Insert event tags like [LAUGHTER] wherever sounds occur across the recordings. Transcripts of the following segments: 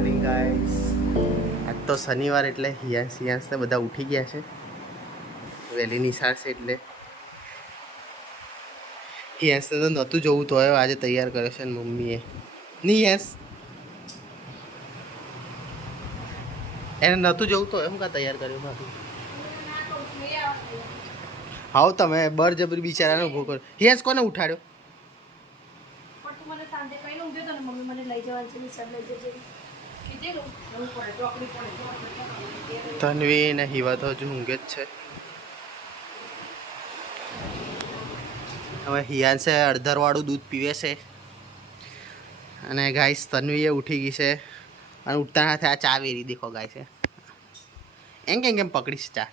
Morning guys આજ તો શનિવાર એટલે હિયાંશ હિયાંશ ને બધા ઉઠી ગયા છે. વહેલી નિશાળ છે એટલે. હિયાંશને તો નહોતું જવું, તો આજે તૈયાર કર્યો છે મમ્મીએ. નહીં હિયાંશ? એને નહોતું જવું તો એમ કાં તૈયાર કર્યું ભાભી હાવ તમે બળજબરી બિચારાને ઊભો કર્યો હિયાંશ કોને ઉઠાડ્યો? મને સાંજે કહીને ઊંઘ્યો તો મમ્મી મને લઈ જવાનું છે, નિશાળ લઈ જજે. તન્વી ને હિવા તો હજુ ઊંઘે જ છે. હવે હિયાન્સે અડધરવાળું દૂધ પીવે છે. અને ગાઈસ તન્વીએ ઉઠી ગઈ છે. અને ઉઠતા સાથે આ ચા વેરી દેખો ગાય છે એમ કેમ કેમ પકડીશ ચા?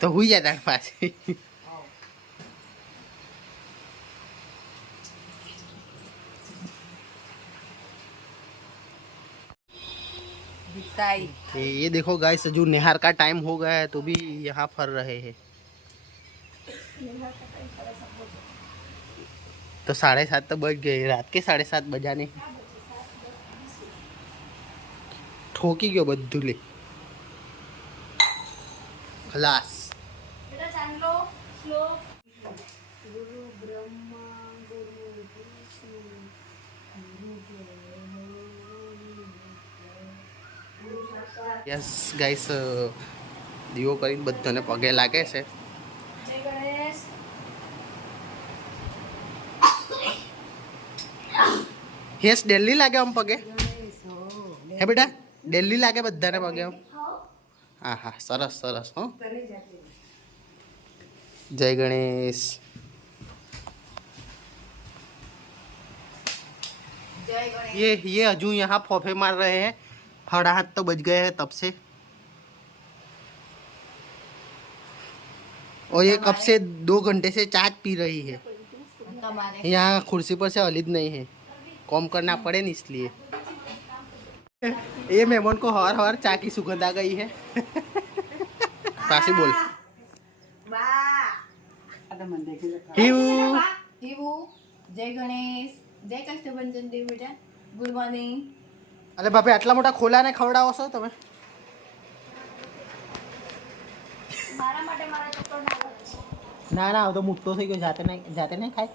તો હુઈ જાય તાર પાછી. ये देखो गाइस जो निहार का टाइम हो गया है तो भी यहाँ फर रहे हैं। तो साढ़े सात तो बज गए रात के साढ़े सात बजाने ठोकी गयो बधू ले? खलास યસ ગાઈસ દીવો કરીને બધાને પગે લાગે છે જય ગણેશ યસ ડેલી લાગે આમ પગે હે બેટા ડેલી લાગે બધાને પગે આમ હા હા સરસ સરસ હો જય ગણેશ जय गणेश ये ये अजू यहाँ फोफे मार रहे हैं फड़ाहट तो बच गया है तब से और ये कब से दो घंटे से चाट पी रही है यहाँ कुर्सी पर से हलिद नहीं है कम करना पड़े ना इसलिए ये मेहमान को हर हर चाय की सुगंध आ गई है पासी बोल जय गणेश जय कष्टभंजन देव बेटा गुड मॉर्निंग અરે બાપે આટલા મોટા ખોલાને ખવડાવો છો તમે? મારા માટે મારા ચક્કર ના ના હું તો મોટો થઈ ગયો જાતે નહીં જાતે નહીં ખાય.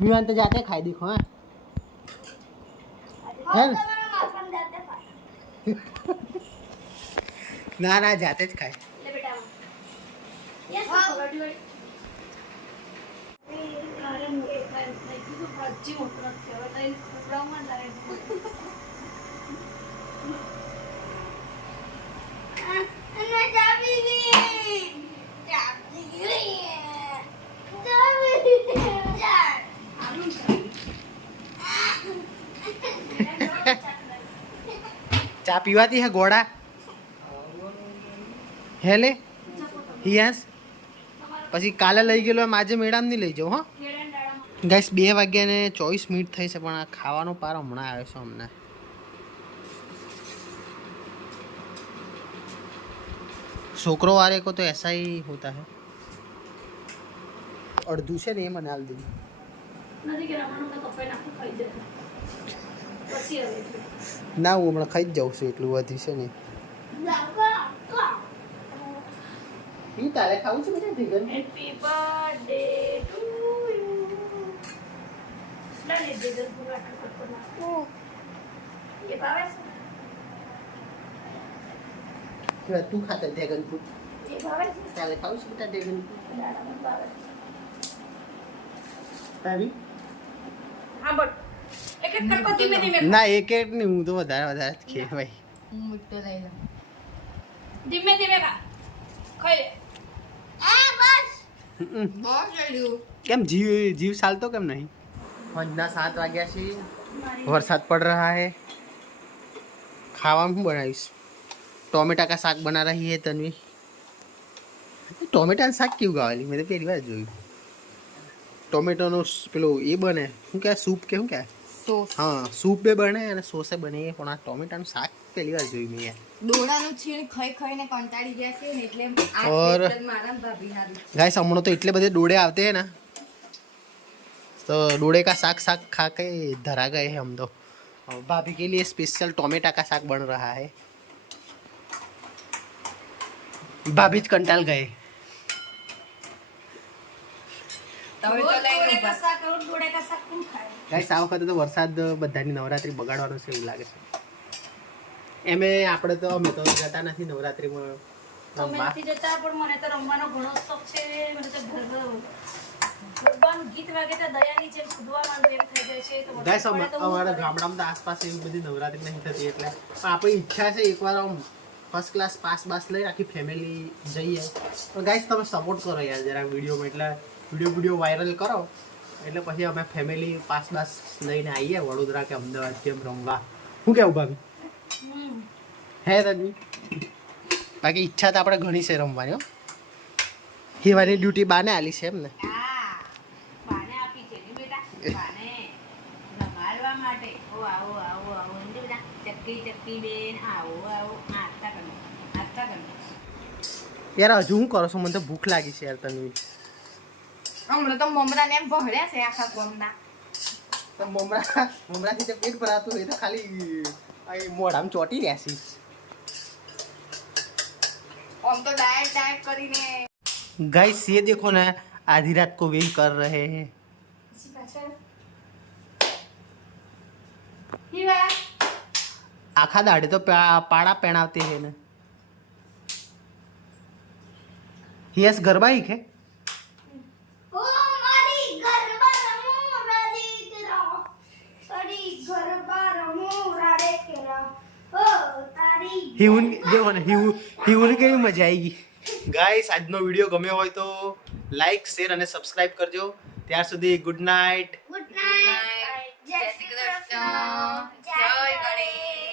વિમાન તો જાતે ખાઈ દીખો હા. હે ને? ના ના જાતે જ ખાય. લે Yes, ચા પીવાતી હે ગોળા? હે લે? હિયાસ પછી કાલે લઈ ગયેલો એમ આજે મેળામાં નહીં લઈ જાઉં હો. ગાઈસ બે વાગ્યા ને ચોવીસ મિનિટ થઈ છે પણ આ ખાવાનો પાર હમણાં આવ્યો છે અમને. દીધું નથી કે રમવાનું તો કપાઈ નાખું ખાઈ જાય પછી હવે એટલે. ના હું હમણાં ખાઈ જ જાઉં છું એટલું વધ્યું છે ને ઈ તારે ખાવું છે બેટા ભેગન Happy birthday to you. ના, ને ભેગા પૂરા ટુકડા પર નાખો. એ ભાવે છે? તું ખાતા ડ્રેગન ફ્રૂટ એ ભાવે છે? તારે ખાવું છું બેટા ડ્રેગન ફ્રૂટ. તારી. ના એક એક નહીં હું તો વધારે વધારે જ ખે ભાઈ હું મોટો લઈ લઉં ધીમે ધીમે ખા. ખાઈ લે. કેમ જીવ જીવ ચાલતો કેમ નહીં સાંજના સાત વાગ્યા છે વરસાદ પડ રહ્યા હે ખાવામાં શું બનાવીશ ટોમેટા કા શાક બના રહી है તન્વી ટોમેટાનું શાક કેવું ગાવેલી મેં તો પહેલી વાર જોયું ટોમેટોનો સ- પેલો એ બને શું કહેવાય સૂપ કે શું કહેવાય સોસ હા સૂપ બે બને અને સોસે બને પણ આ ટોમેટાનું શાક પહેલી વાર જોયું મેં યાર દોડાનું છીણ ખાઈ ખાઈને કંટાળી ગયા છે ને એટલે આ ઓર- સ્પેશિયલ મારા ભાભી હારું ગાઈસ હમણાં તો એટલે બધે દોડે આવતે હે ને तो डोड़े का साग साग खा के धरा गए हैं हम तो और भाभी के लिए स्पेशल टोमेटा का साग કા જ કોણ ગઈ ગાઈસ આ વખતે તો વરસાદ બધાની નવરાત્રી બગાડવાનો છે એવું લાગે છે. એમે આપણે તો અમે તો જતા નથી નવરાત્રીમાં. નથી અમારા ગામડામાં આસપાસ એવી બધી નવરાત્રી નહીં થતી એટલે પણ આપણી ઈચ્છા છે એકવાર આમ ફર્સ્ટ ક્લાસ પાસ બાસ લઈ આખી ફેમિલી જઈએ. પણ ગાઈસ તમે સપોર્ટ કરો યાર જરા વિડીયોમાં. એટલે વીડિયો વીડિયો વાયરલ કરો. એટલે પછી અમે ફેમિલી પાસ બાસ લઈને આવીએ વડોદરા કે અમદાવાદ કેમ રમવા. શું કેવું ભાભી. હે તન્વી બાકી ઈચ્છા તો આપણે ઘણી છે રમવાની હો. હિવાની ડ્યુટી બાને આલી છે એમ ને હા બાને આપી છે બેટા [LAUGHS] બાને રમાડવા માટે ઓ આવો આવો આવો ને બેટા ચક્કી ચક્કી બેન આવો આવો આસ્તા કરો આસ્તા કરો યાર હજુ શું કરો છો મને તો ભૂખ લાગી છે યાર તન્વી હમણાં તો મમરાને એમ ભળ્યા છે આખા ગોમના તો મમરા મમરાથી તો પેટ ભરાતું હોય તો ખાલી અહીં મોઢામાં ચોટી રહેશી આમ તો ડાયટ ડાયટ કરીને गाइस ये देखो ना आधी रात को वेट कर रहे हैं પછી પાછળ. હીરા, આખા દાડે તો પાડા પહેણાવતી હે ને. યસ ગરબા ઈ કે તારી હિવન ને હિવુ હિવુને કેવી મજા આવી ગાઈસ આજનો વીડિયો ગમ્યો હોય તો લાઈક શેર અને સબસ્ક્રાઇબ કરજો. ત્યાર સુધી ગુડ નાઇટ ગુડ નાઇટ やってください。じゃあ、いがり。